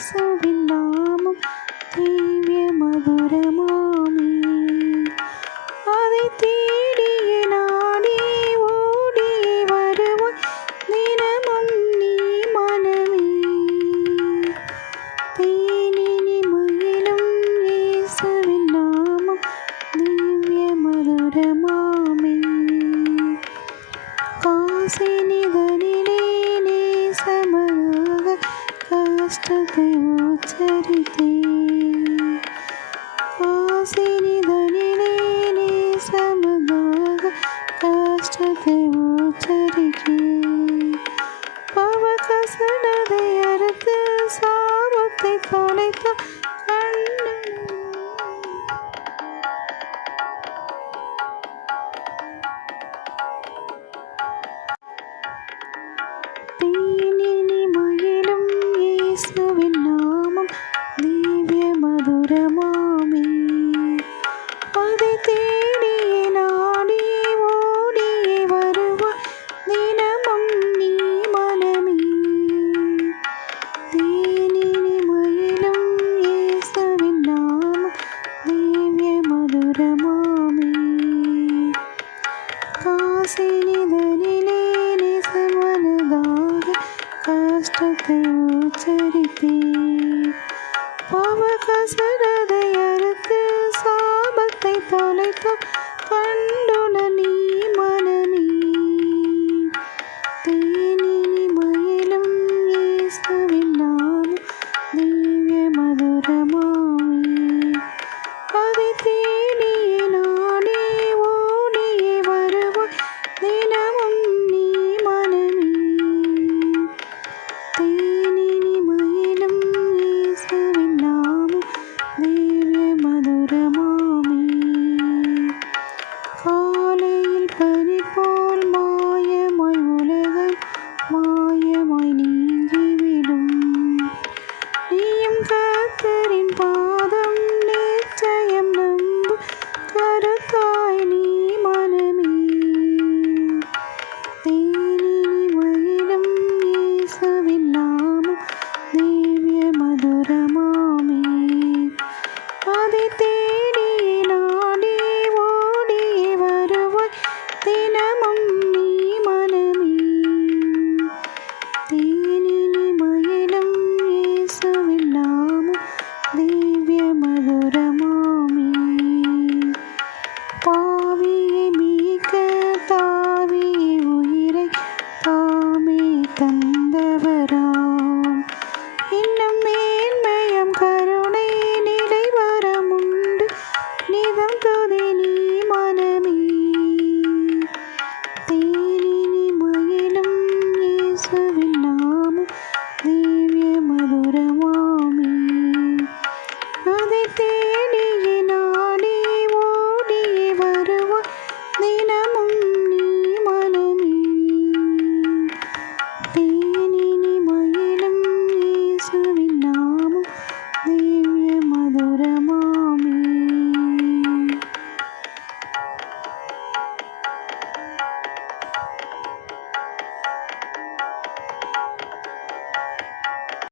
இயேசுவின் நாமம் திவ்ய மதுரமாமே. அதை தேடிய நாடி ஓடியே வருவாய் தினமும் நீ மனமே. தேனினி மகிழும் இயேசுவின் நாமம் திவ்ய மதுரமாமே. காசினிதனிலே நேசமாக கஷ்டத்தை உச்சரித்தேன். காசினிதனிலே நேசமாக கஷ்டத்தை உச்சரித்தேன். பவகசனதை அறுத்து சாபத்தை தொலைத்த தேனினி மகிழும் இயேசுவின் நாமம் திவ்ய மதுரமாமே. அதை தேடிய நாடி ஓடியே வருவாய் தினமும் நீ மனமே. தேனினி மகிழும் இயேசுவின் நாமம் திவ்ய மதுரமாமே. காசினிதனிலே நேசமனதாக கஷ்டத்தை உச்சரித்தேன். பவகசனதை அறுத்து சாபத்தை தொலைத்த கண்டுண நீ மனமே. தேனினி மகிழும் இயேசுவின் நாமம் திவ்ய மதுரமாமே. அதை தேடிய நாடி ஓடியே வருவாய் தினமும் நீ மனமே. தேனினி மகிழும் இயேசுவின் நாமம் திவ்ய மதுரமாமே. காலையில் பனி போல் மாயமாய் உலகம் மாயமாய் நீங்கிவிடும். நீயும் கர்த்தரின் பாதம் நிச்சயம் நம்பு கருத்தாய் நீ மனமே. தேனினி மகிழும் இயேசுவின் நாமம் திவ்ய மதுரமாமே. அதை தேடிய நாடி ஓடியே வருவாய் தினமும் நீ மனமே. தேனினி மகிழும் இயேசுவின் நாமம் திவ்ய மதுரமாமே. பாவியை மீட்க தாவிய உயிரை தாமே தந்த